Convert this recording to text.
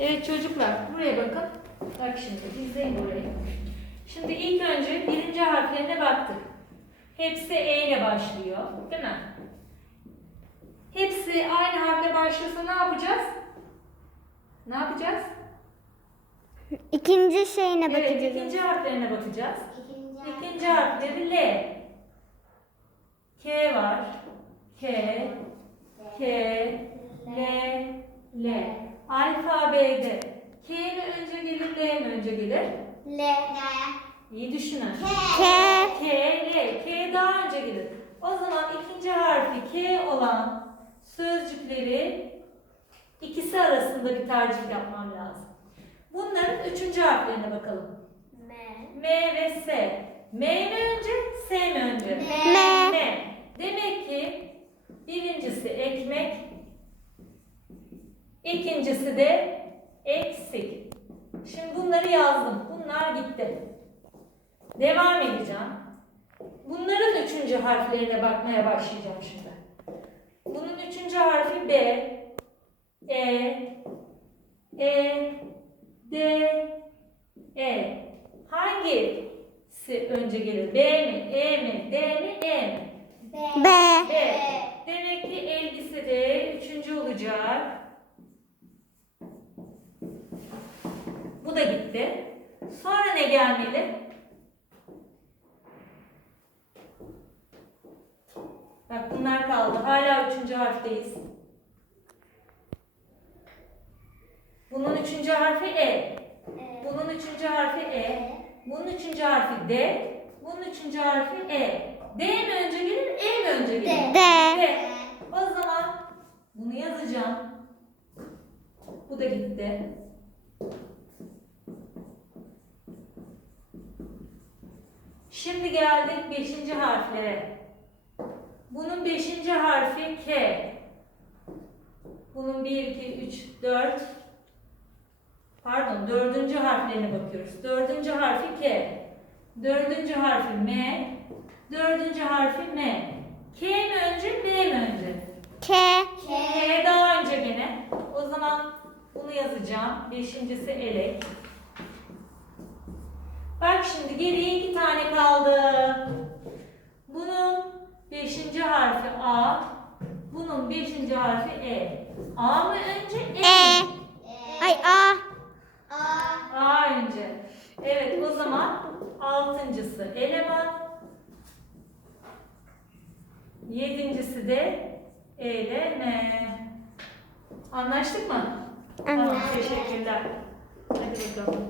Evet çocuklar buraya bakın. Bak şimdi izleyin burayı. Şimdi ilk önce birinci harflerine baktık. Hepsi E ile başlıyor. Değil mi? Hepsi aynı harfle başlıyorsa ne yapacağız? Ne yapacağız? İkinci şeyine Evet bakacağız. ikinci harflerine bakacağız. İkinci İkinci harfleri L. K var. K, K, L, Alfabede K mi önce gelir, L mi önce gelir? L. İyi düşünün. K. K, L. K daha önce gelir. O zaman ikinci harfi K olan sözcükleri ikisi arasında bir tercih yapmam lazım. Bunların üçüncü harflerine bakalım. M. M ve S. M mi önce, S mi önce? M. M. Demek ki birincisi ekmek, ikincisi de eksik. Şimdi bunları yazdım. Bunlar gitti. Devam edeceğim. Bunların üçüncü harflerine bakmaya başlayacağım şimdi. Bunun üçüncü harfi B, E, E, D, E. Hangisi önce gelir? B mi, E mi, D mi, E mi? B. B. B. Demek ki elbise de üçüncü olacak. Bu da gitti. Sonra ne gelmeli? Bak bunlar kaldı. Hala üçüncü harfteyiz. Bunun üçüncü harfi E. E. Bunun üçüncü harfi E. Bunun üçüncü harfi D. Bunun üçüncü harfi E. D mi önce gelir, E mi önce gelir? D. D. O zaman bunu yazacağım. Bu da gitti. Şimdi geldik beşinci harflere. Bunun beşinci harfi K. Bunun 1, 2, 3, 4. Pardon, dördüncü harflerine bakıyoruz. Dördüncü harfi K. Dördüncü harfi M. Dördüncü harfi M. K mi önce, M mi önce? K. K daha önce gene. O zaman bunu yazacağım. Beşincisi elek. Bak şimdi geriye iki tane kaldı. Bunun beşinci harfi A. Bunun beşinci harfi E. A mı önce, E, E. mi? Ay A. A. A önce. Evet o zaman altıncısı eleman. Yedincisi de eleme. Anlaştık mı? Tamam Anlaştık. teşekkürler. Hadi bakalım.